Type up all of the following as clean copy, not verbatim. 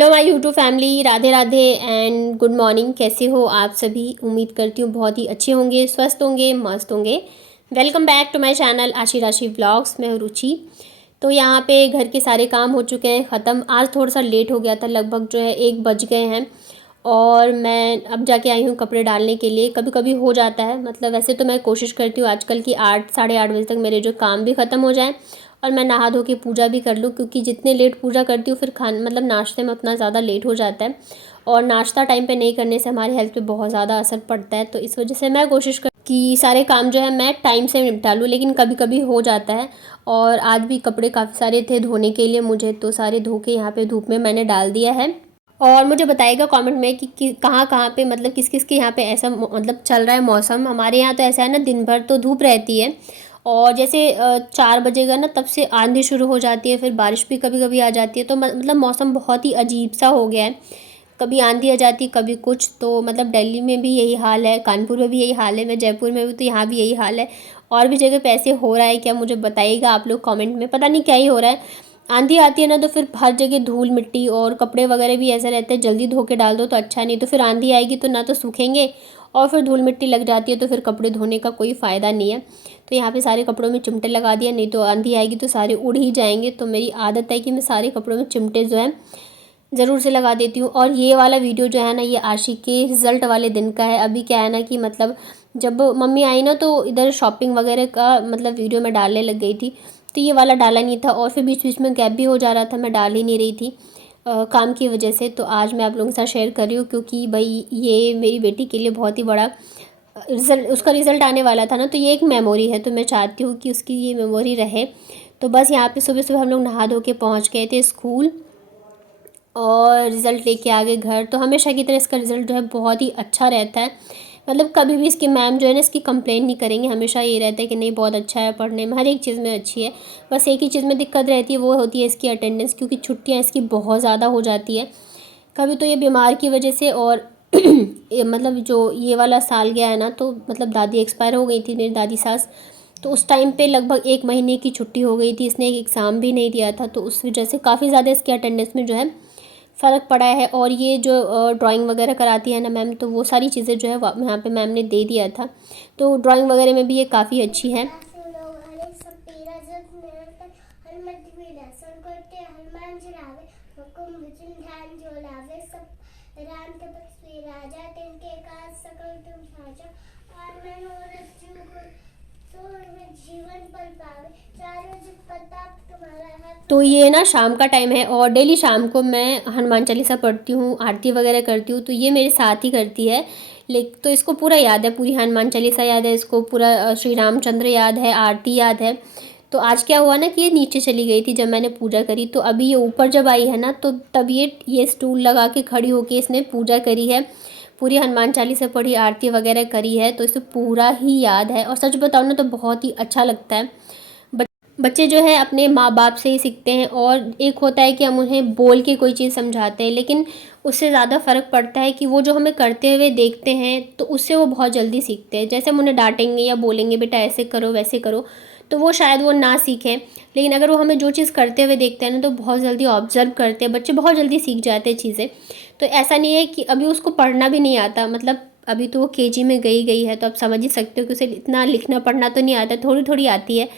Hello my YouTube family, Radhe Radhe and good morning. कैसे हो आप सभी? उम्मीद करती हूँ बहुत ही अच्छे होंगे, स्वस्थ होंगे, मस्त होंगे। Welcome back to my channel Ashi Rashi vlogs. मैं हूँ रुचि। तो यहाँ पे घर के सारे काम हो चुके हैं ख़त्म। आज थोड़ा सा लेट हो गया था, लगभग जो है 1 बज गए हैं और मैं अब जाके आई हूँ कपड़े डालने के लिए। कभी कभी हो जाता है, मतलब वैसे तो मैं कोशिश करती हूँ आजकल की 8 साढ़े 8 बजे तक मेरे जो काम भी ख़त्म हो जाएं और मैं नहा धो के पूजा भी कर लूँ, क्योंकि जितने लेट पूजा करती हूँ फिर मतलब नाश्ते में उतना ज़्यादा लेट हो जाता है और नाश्ता टाइम पे नहीं करने से हमारी हेल्थ पे बहुत ज़्यादा असर पड़ता है। तो इस वजह से मैं कोशिश कर कि सारे काम जो है मैं टाइम से निपटा लूँ, लेकिन कभी कभी हो जाता है। और आज भी कपड़े काफ़ी सारे थे धोने के लिए मुझे, तो सारे धो के यहाँ पे धूप में मैंने डाल दिया है। और मुझे बताइएगा कमेंट में कि कहाँ कहाँ पे, मतलब किस किस के यहाँ पे ऐसा मतलब चल रहा है मौसम। हमारे यहाँ तो ऐसा है ना, दिन भर तो धूप रहती है और जैसे 4 बजेगा ना तब से आंधी शुरू हो जाती है, फिर बारिश भी कभी कभी आ जाती है। तो मतलब मौसम बहुत ही अजीब सा हो गया है, कभी आंधी आ जाती कभी कुछ। तो मतलब दिल्ली में भी यही हाल है, कानपुर में भी यही हाल है, मैं जयपुर में भी, तो यहाँ भी यही हाल है। और भी जगह पे ऐसे हो रहा है क्या? मुझे बताइएगा आप लोग कमेंट में। पता नहीं क्या ही हो रहा है। आंधी आती है ना तो फिर हर जगह धूल मिट्टी, और कपड़े वगैरह भी ऐसा रहता है जल्दी धो के डाल दो तो अच्छा, नहीं तो फिर आंधी आएगी तो ना तो सूखेंगे और फिर धूल मिट्टी लग जाती है तो फिर कपड़े धोने का कोई फ़ायदा नहीं है। तो यहाँ पे सारे कपड़ों में चिमटे लगा दिया, नहीं तो आंधी आएगी तो सारे उड़ ही जाएंगे। तो मेरी आदत है कि मैं सारे कपड़ों में चिमटे जो है ज़रूर से लगा देती हूँ। और ये वाला वीडियो जो है ना, ये आशी के रिज़ल्ट वाले दिन का है। अभी क्या है ना कि मतलब जब मम्मी आई ना तो इधर शॉपिंग वगैरह का मतलब वीडियो मैं डालने लग गई थी, तो ये वाला डाला नहीं था और फिर बीच बीच में गैप भी हो जा रहा था, मैं डाल ही नहीं रही थी काम की वजह से। तो आज मैं आप लोगों के साथ शेयर कर रही हूँ, क्योंकि भाई ये मेरी बेटी के लिए बहुत ही बड़ा रिज़ल्ट, उसका रिज़ल्ट आने वाला था ना, तो ये एक मेमोरी है, तो मैं चाहती हूँ कि उसकी ये मेमोरी रहे। तो बस यहाँ पे सुबह सुबह हम लोग नहा धो के पहुँच गए थे स्कूल और रिज़ल्ट लेके आ गए घर। तो हमेशा की तरह इसका रिज़ल्ट जो है बहुत ही अच्छा रहता है, मतलब कभी भी इसकी मैम जो है ना इसकी कंप्लेंट नहीं करेंगे। हमेशा ये रहता है कि नहीं बहुत अच्छा है, पढ़ने में हर एक चीज़ में अच्छी है। बस एक ही चीज़ में दिक्कत रहती है, वो होती है इसकी अटेंडेंस, क्योंकि छुट्टियाँ इसकी बहुत ज़्यादा हो जाती है। कभी तो ये बीमार की वजह से, और मतलब जो ये वाला साल गया है ना, तो मतलब दादी एक्सपायर हो गई थी, मेरी दादी सास। तो उस टाइम पे लगभग 1 महीने की छुट्टी हो गई थी, इसने एक एग्ज़ाम भी नहीं दिया था, तो उस वजह से काफ़ी ज़्यादा इसकी अटेंडेंस में जो है फ़र्क पड़ा है। और ये जो ड्राइंग वगैरह कराती है ना मैम, तो वो सारी चीज़ें जो है यहाँ पे मैम ने दे दिया था, तो ड्राइंग वगैरह में भी ये काफ़ी अच्छी है। तो ये ना शाम का टाइम है और डेली शाम को मैं हनुमान चालीसा पढ़ती हूँ, आरती वगैरह करती हूँ, तो ये मेरे साथ ही करती है। लेकिन तो इसको पूरा याद है, पूरी हनुमान चालीसा याद है इसको, पूरा श्री रामचंद्र याद है, आरती याद है। तो आज क्या हुआ ना कि ये नीचे चली गई थी जब मैंने पूजा करी, तो अभी ये ऊपर जब आई है ना, तो तब ये स्टूल लगा के खड़ी होके इसने पूजा करी है, पूरी हनुमान चालीसा पढ़ी, आरती वगैरह करी है, तो इसे पूरा ही याद है। और सच बताऊँ ना तो बहुत ही अच्छा लगता है। बच्चे जो है अपने माँ बाप से ही सीखते हैं, और एक होता है कि हम उन्हें बोल के कोई चीज़ समझाते हैं, लेकिन उससे ज़्यादा फ़र्क पड़ता है कि वो जो हमें करते हुए देखते हैं तो उससे वो बहुत जल्दी सीखते हैं। जैसे हम उन्हें डांटेंगे या बोलेंगे बेटा ऐसे करो वैसे करो, तो वो शायद वो ना सीखें, लेकिन अगर वो हमें जो चीज़ करते हुए देखते हैं ना तो बहुत जल्दी ऑब्जर्व करते हैं, बच्चे बहुत जल्दी सीख जाते हैं चीज़ें। तो ऐसा नहीं है कि अभी उसको पढ़ना भी नहीं आता, मतलब अभी तो वो केजी में गई है, तो आप समझ ही सकते हो कि उसे इतना लिखना पढ़ना तो नहीं आता, थोड़ी थोड़ी आती है,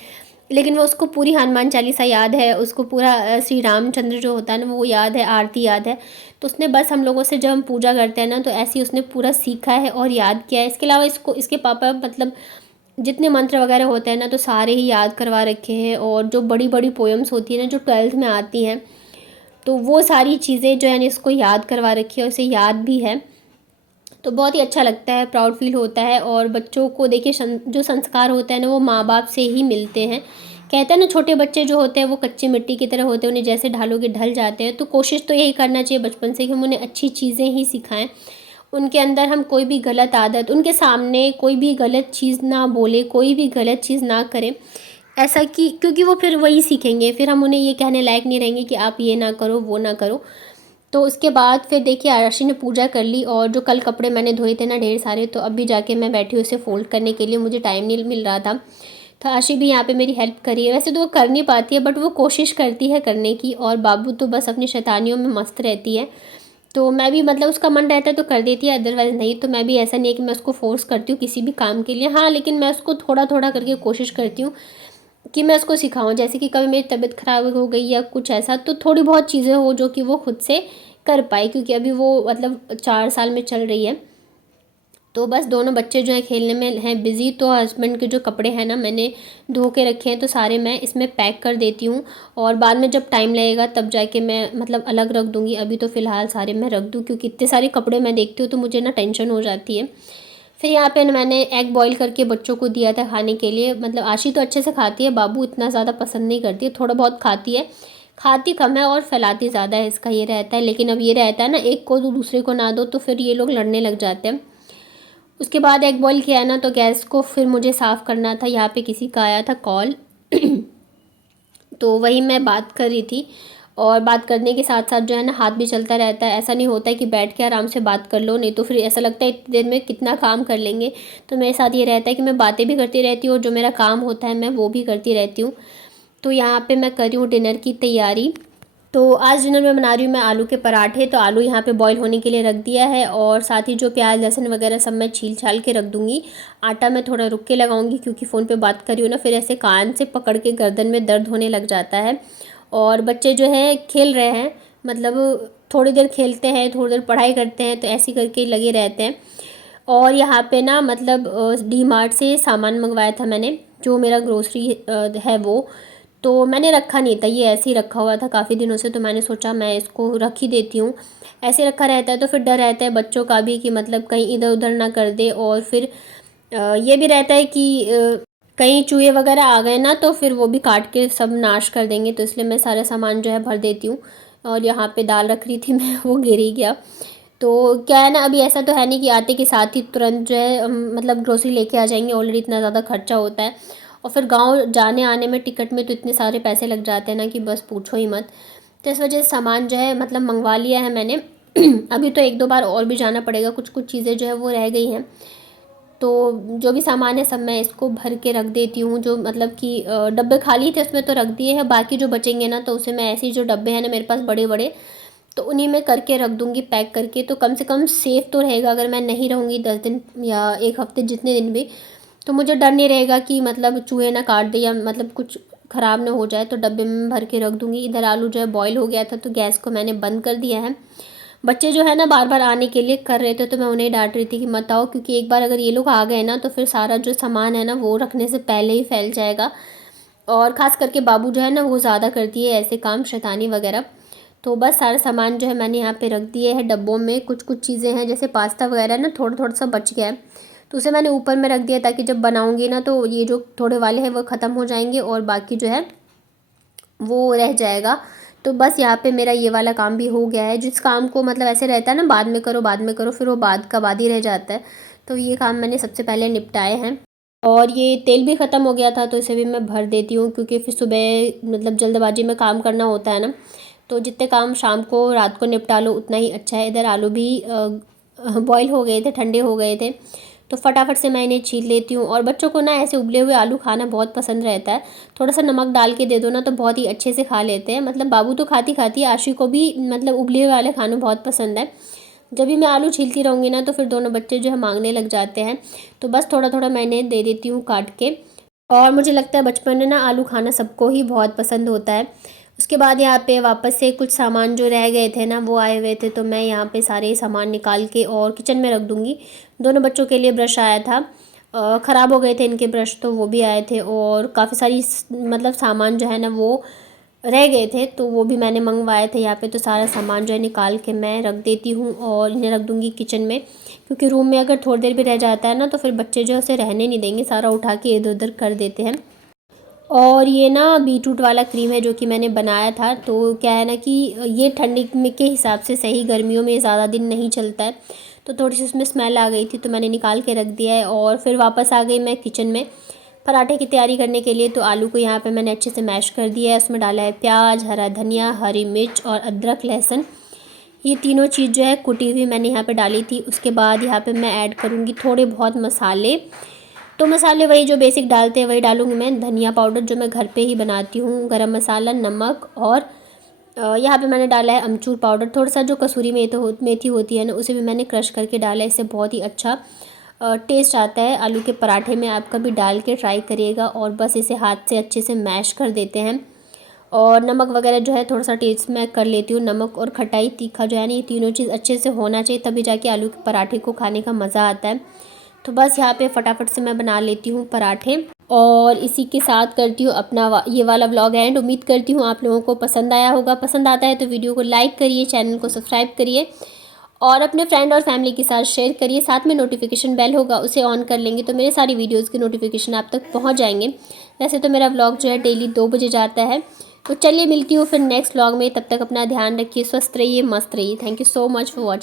लेकिन वो उसको पूरी हनुमान चालीसा याद है, उसको पूरा श्री रामचंद्र जो होता है ना वो याद है, आरती याद है। तो उसने बस हम लोगों से जब हम पूजा करते हैं ना तो ऐसे ही उसने पूरा सीखा है और याद किया है। इसके अलावा इसको इसके पापा मतलब जितने मंत्र वगैरह होते हैं ना तो सारे ही याद करवा रखे हैं, और जो बड़ी बड़ी पोएम्स होती है ना जो 12th में आती हैं, तो वो सारी चीज़ें जो है ना इसको याद करवा रखी है और उसे याद भी है। तो बहुत ही अच्छा लगता है, प्राउड फील होता है। और बच्चों को देखिए जो संस्कार होते हैं ना वो माँ बाप से ही मिलते हैं। कहते हैं ना छोटे बच्चे जो होते हैं वो कच्ची मिट्टी की तरह होते हैं, उन्हें जैसे ढालोगे ढल जाते हैं। तो कोशिश तो यही करना चाहिए बचपन से कि हम उन्हें अच्छी चीज़ें ही सिखाएं, उनके अंदर हम कोई भी गलत आदत, उनके सामने कोई भी गलत चीज़ ना बोले, कोई भी गलत चीज़ ना करें, ऐसा कि क्योंकि वो फिर वही सीखेंगे, फिर हम उन्हें ये कहने लायक नहीं रहेंगे कि आप ये ना करो वो ना करो। तो उसके बाद फिर देखिए आरशी ने पूजा कर ली, और जो कल कपड़े मैंने धोए थे ना ढेर सारे, तो अभी जाके मैं बैठी उसे फ़ोल्ड करने के लिए, मुझे टाइम नहीं मिल रहा था। तो आशी भी यहाँ पे मेरी हेल्प करी है। वैसे तो वो कर नहीं पाती है बट वो कोशिश करती है करने की, और बाबू तो बस अपनी शैतानियों में मस्त रहती है। तो मैं भी मतलब उसका मन रहता है तो कर देती है, अदरवाइज़ नहीं। तो मैं भी ऐसा नहीं है कि मैं उसको फ़ोर्स करती हूँ किसी भी काम के लिए। हाँ, लेकिन मैं उसको थोड़ा थोड़ा करके कोशिश करती हूँ कि मैं उसको सिखाऊँ। जैसे कि कभी मेरी तबीयत ख़राब हो गई या कुछ ऐसा, तो थोड़ी बहुत चीज़ें हो जो कि वो खुद से कर पाए, क्योंकि अभी वो मतलब 4 साल में चल रही है। तो बस दोनों बच्चे जो हैं खेलने में हैं बिज़ी। तो हस्बैंड के जो कपड़े हैं ना, मैंने धो के रखे हैं, तो सारे मैं इसमें पैक कर देती हूँ, और बाद में जब टाइम लगेगा तब जाके मैं मतलब अलग रख दूँगी। अभी तो फ़िलहाल सारे मैं रख दूँ, क्योंकि इतने सारे कपड़े मैं देखती हूँ तो मुझे ना टेंशन हो जाती है। फिर यहाँ पे ना मैंने एग बॉईल करके बच्चों को दिया था खाने के लिए। मतलब आशी तो अच्छे से खाती है, बाबू इतना ज़्यादा पसंद नहीं करती है, थोड़ा बहुत खाती है, खाती कम है और फैलाती ज़्यादा है, इसका ये रहता है। लेकिन अब ये रहता है ना, एक को तो दूसरे को ना दो तो फिर ये लोग लड़ने लग जाते हैं। उसके बाद एग बॉईल किया ना, तो गैस को फिर मुझे साफ़ करना था। यहाँ पे किसी का आया था कॉल तो वही मैं बात कर रही थी, और बात करने के साथ साथ जो है ना हाथ भी चलता रहता है। ऐसा नहीं होता है कि बैठ के आराम से बात कर लो, नहीं तो फिर ऐसा लगता है इतनी देर में कितना काम कर लेंगे। तो मेरे साथ ये रहता है कि मैं बातें भी करती रहती हूँ और जो मेरा काम होता है मैं वो भी करती रहती हूँ। तो यहाँ पे मैं कर रही हूँ डिनर की तैयारी। तो आज डिनर में बना रही हूँ मैं आलू के पराठे। तो आलू यहाँ पे बॉईल होने के लिए रख दिया है, और साथ ही जो प्याज लहसुन वगैरह सब मैं छील छाल के रख दूँगी। आटा मैं थोड़ा रुक के लगाऊंगी, क्योंकि फ़ोन पे बात कर रही हूँ ना, फिर ऐसे कान से पकड़ के गर्दन में दर्द होने लग जाता है। और बच्चे जो है खेल रहे हैं, मतलब थोड़ी देर खेलते हैं, थोड़ी देर पढ़ाई करते हैं, तो ऐसे करके लगे रहते हैं। और यहाँ पे ना मतलब डी मार्ट से सामान मंगवाया था मैंने, जो मेरा ग्रोसरी है वो। तो मैंने रखा नहीं था, ये ऐसे ही रखा हुआ था काफ़ी दिनों से, तो मैंने सोचा मैं इसको रख ही देती हूँ। ऐसे रखा रहता है तो फिर डर रहता है बच्चों का भी कि मतलब कहीं इधर उधर ना कर दे, और फिर ये भी रहता है कि कहीं चूहे वगैरह आ गए ना तो फिर वो भी काट के सब नाश कर देंगे। तो इसलिए मैं सारा सामान जो है भर देती हूँ। और यहाँ पे दाल रख रही थी मैं, वो गिर ही गया। तो क्या है ना, अभी ऐसा तो है नहीं कि आते के साथ ही तुरंत जो है मतलब ग्रोसरी लेके आ जाएंगे, ऑलरेडी इतना ज़्यादा खर्चा होता है। और फिर गांव जाने आने में टिकट में तो इतने सारे पैसे लग जाते हैं ना कि बस पूछो ही मत। तो इस वजह से सामान जो है मतलब मंगवा लिया है मैंने। अभी तो एक दो बार और भी जाना पड़ेगा, कुछ कुछ चीज़ें जो है वो रह गई हैं। तो जो भी सामान है सब मैं इसको भर के रख देती हूँ। जो मतलब कि डब्बे खाली थे उसमें तो रख दिए हैं, बाकी जो बचेंगे ना तो उसे मैं ऐसे ही, जो डब्बे हैं ना मेरे पास बड़े बड़े, तो उन्हीं में करके रख दूँगी पैक करके। तो कम से कम सेफ़ तो रहेगा, अगर मैं नहीं रहूँगी 10 दिन या एक हफ़्ते जितने दिन भी, तो मुझे डर नहीं रहेगा कि मतलब चूहे ना काट दे या मतलब कुछ ख़राब ना हो जाए। तो डब्बे में भर के रख दूँगी। इधर आलू जो है बॉईल हो गया था, तो गैस को मैंने बंद कर दिया है। बच्चे जो है ना बार बार आने के लिए कर रहे थे, तो मैं उन्हें डांट रही थी कि मत आओ, क्योंकि एक बार अगर ये लोग आ गए ना तो फिर सारा जो सामान है ना वो रखने से पहले ही फैल जाएगा। और ख़ास करके बाबू जो है ना वो ज़्यादा करती है ऐसे काम, शैतानी वगैरह। तो बस सारा सामान जो है मैंने यहाँ पे रख दिए हैं डब्बों में। कुछ कुछ चीज़ें हैं जैसे पास्ता वगैरह ना, थोड़ा थोड़ा सा बच गया है, तो उसे मैंने ऊपर में रख दिया, ताकि जब बनाऊँगी ना तो ये जो थोड़े वाले हैं वो ख़त्म हो जाएंगे और बाकी जो है वो रह जाएगा। तो बस यहाँ पे मेरा ये वाला काम भी हो गया है। जिस काम को मतलब ऐसे रहता है ना, बाद में करो बाद में करो, फिर वो बाद का बाद ही रह जाता है। तो ये काम मैंने सबसे पहले निपटाए हैं। और ये तेल भी ख़त्म हो गया था, तो इसे भी मैं भर देती हूँ, क्योंकि फिर सुबह मतलब जल्दबाजी में काम करना होता है ना। तो जितने काम शाम को रात को निपटा लो उतना ही अच्छा है। इधर आलू भी बॉईल हो गए थे, ठंडे हो गए थे, तो फटाफट से मैं इन्हें छील लेती हूँ। और बच्चों को ना ऐसे उबले हुए आलू खाना बहुत पसंद रहता है। थोड़ा सा नमक डाल के दे दो ना तो बहुत ही अच्छे से खा लेते हैं। मतलब बाबू तो खाती खाती है, आशी को भी मतलब उबले हुए वाले खाने बहुत पसंद है। जब भी मैं आलू छीलती रहूँगी ना तो फिर दोनों बच्चे जो है मांगने लग जाते हैं। तो बस थोड़ा थोड़ा मैं इन्हें दे देती हूँ काट के। और मुझे लगता है बचपन में ना आलू खाना सबको ही बहुत पसंद होता है। उसके बाद यहाँ पे वापस से कुछ सामान जो रह गए थे ना वो आए हुए थे, तो मैं यहाँ पे सारे सामान निकाल के और किचन में रख दूँगी। दोनों बच्चों के लिए ब्रश आया था, ख़राब हो गए थे इनके ब्रश, तो वो भी आए थे। और काफ़ी सारी मतलब सामान जो है ना वो रह गए थे, तो वो भी मैंने मंगवाए थे यहाँ पे। तो सारा सामान जो है निकाल के मैं रख देती हूँ और इन्हें रख दूँगी किचन में, क्योंकि रूम में अगर थोड़ी देर भी रह जाता है ना तो फिर बच्चे जो है उसे रहने नहीं देंगे, सारा उठा के इधर उधर कर देते हैं। और ये ना बीटरूट वाला क्रीम है जो कि मैंने बनाया था। तो क्या है ना कि ये ठंडी में के हिसाब से सही, गर्मियों में ज़्यादा दिन नहीं चलता है, तो थोड़ी सी उसमें स्मेल आ गई थी, तो मैंने निकाल के रख दिया है। और फिर वापस आ गई मैं किचन में पराठे की तैयारी करने के लिए। तो आलू को यहाँ पे मैंने अच्छे से मैश कर दिया है, उसमें डाला है प्याज, हरा धनिया, हरी मिर्च और अदरक लहसुन। ये तीनों चीज़ जो है कुटी हुई मैंने यहाँ पे डाली थी। उसके बाद यहाँ पे मैं ऐड करूँगी थोड़े बहुत मसाले, तो मसाले वही जो बेसिक डालते हैं वही डालूँगी मैं। धनिया पाउडर जो मैं घर पे ही बनाती हूँ, गरम मसाला, नमक और यहाँ पे मैंने डाला है अमचूर पाउडर। थोड़ा सा जो कसूरी मेथी होती है ना, उसे भी मैंने क्रश करके डाला है। इससे बहुत ही अच्छा टेस्ट आता है आलू के पराठे में। आप कभी डाल के ट्राई करिएगा। और बस इसे हाथ से अच्छे से मैश कर देते हैं। और नमक वगैरह जो है थोड़ा सा टेस्ट मैं कर लेती हूँ। नमक और खटाई तीखा जो है ना, ये तीनों चीज़ अच्छे से होना चाहिए, तभी जाके आलू के पराठे को खाने का मज़ा आता है। तो बस यहाँ पे फटाफट से मैं बना लेती हूँ पराठे और इसी के साथ करती हूँ अपना ये वाला व्लॉग एंड। उम्मीद करती हूँ आप लोगों को पसंद आया होगा। पसंद आता है तो वीडियो को लाइक करिए, चैनल को सब्सक्राइब करिए और अपने फ्रेंड और फैमिली के साथ शेयर करिए। साथ में नोटिफिकेशन बेल होगा, उसे ऑन कर लेंगे तो मेरे सारी वीडियोज़ के नोटिफिकेशन आप तक पहुँच जाएंगे। वैसे तो मेरा व्लॉग जो है डेली 2 बजे जाता है। तो चलिए मिलती हूँ फिर नेक्स्ट व्लॉग में। तब तक अपना ध्यान रखिए, स्वस्थ रहिए, मस्त रहिए। Thank you so much for watching.